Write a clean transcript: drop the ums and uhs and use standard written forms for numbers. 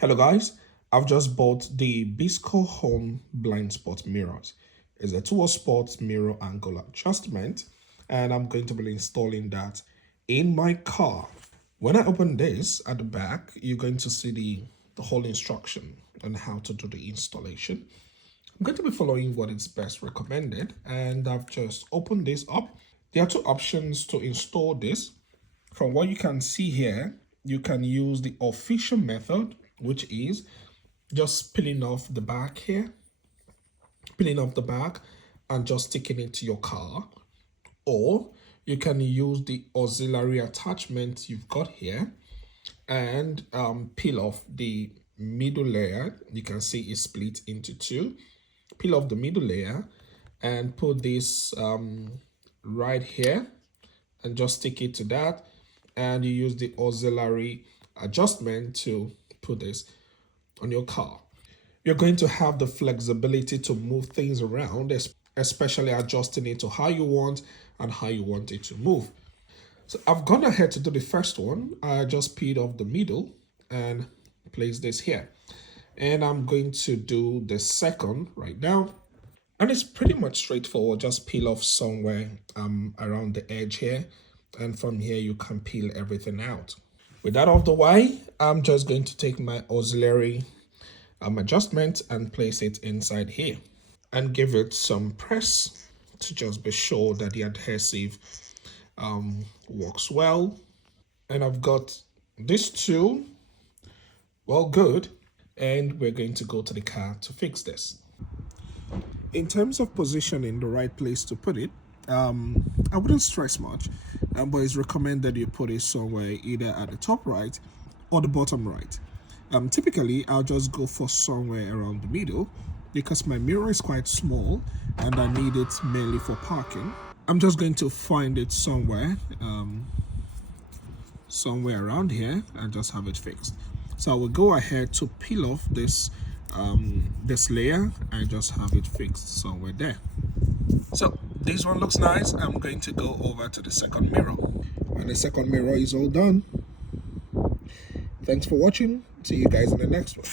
Hello guys, I've just bought the Biskoo Home blind spot mirrors. It's a 2 spot mirror angle adjustment, and I'm going to be installing that in my car. When I open this at the back, you're going to see the whole instruction on how to do the installation. I'm going to be following what is best recommended, and I've just opened this up. There are two options to install this. From what you can see here, you can use the official method, which is just peeling off the back here, peeling off the back and just sticking it to your car. Or you can use the auxiliary attachment you've got here and peel off the middle layer. You can see it's split into two. Peel off the middle layer and put this right here and just stick it to that, and you use the auxiliary adjustment to put this on your car. You're going to have the flexibility to move things around, especially adjusting it to how you want and how you want it to move. So I've gone ahead to do the first one. I just peeled off the middle and place this here, and I'm going to do the second right now. And it's pretty much straightforward. Just peel off somewhere around the edge here, and from here you can peel everything out. With that out of the way, I'm just going to take my auxiliary adjustment and place it inside here and give it some press to just be sure that the adhesive works well. And I've got this tool, well, good, and we're going to go to the car to fix this. In terms of positioning the right place to put it, I wouldn't stress much, but it's recommended you put it somewhere either at the top right or the bottom right. Typically, I'll just go for somewhere around the middle because my mirror is quite small and I need it mainly for parking. I'm just going to find it somewhere around here and just have it fixed. So I will go ahead to peel off this layer and just have it fixed somewhere there. So this one looks nice. I'm going to go over to the second mirror, and the second mirror is all done. Thanks for watching. See you guys in the next one.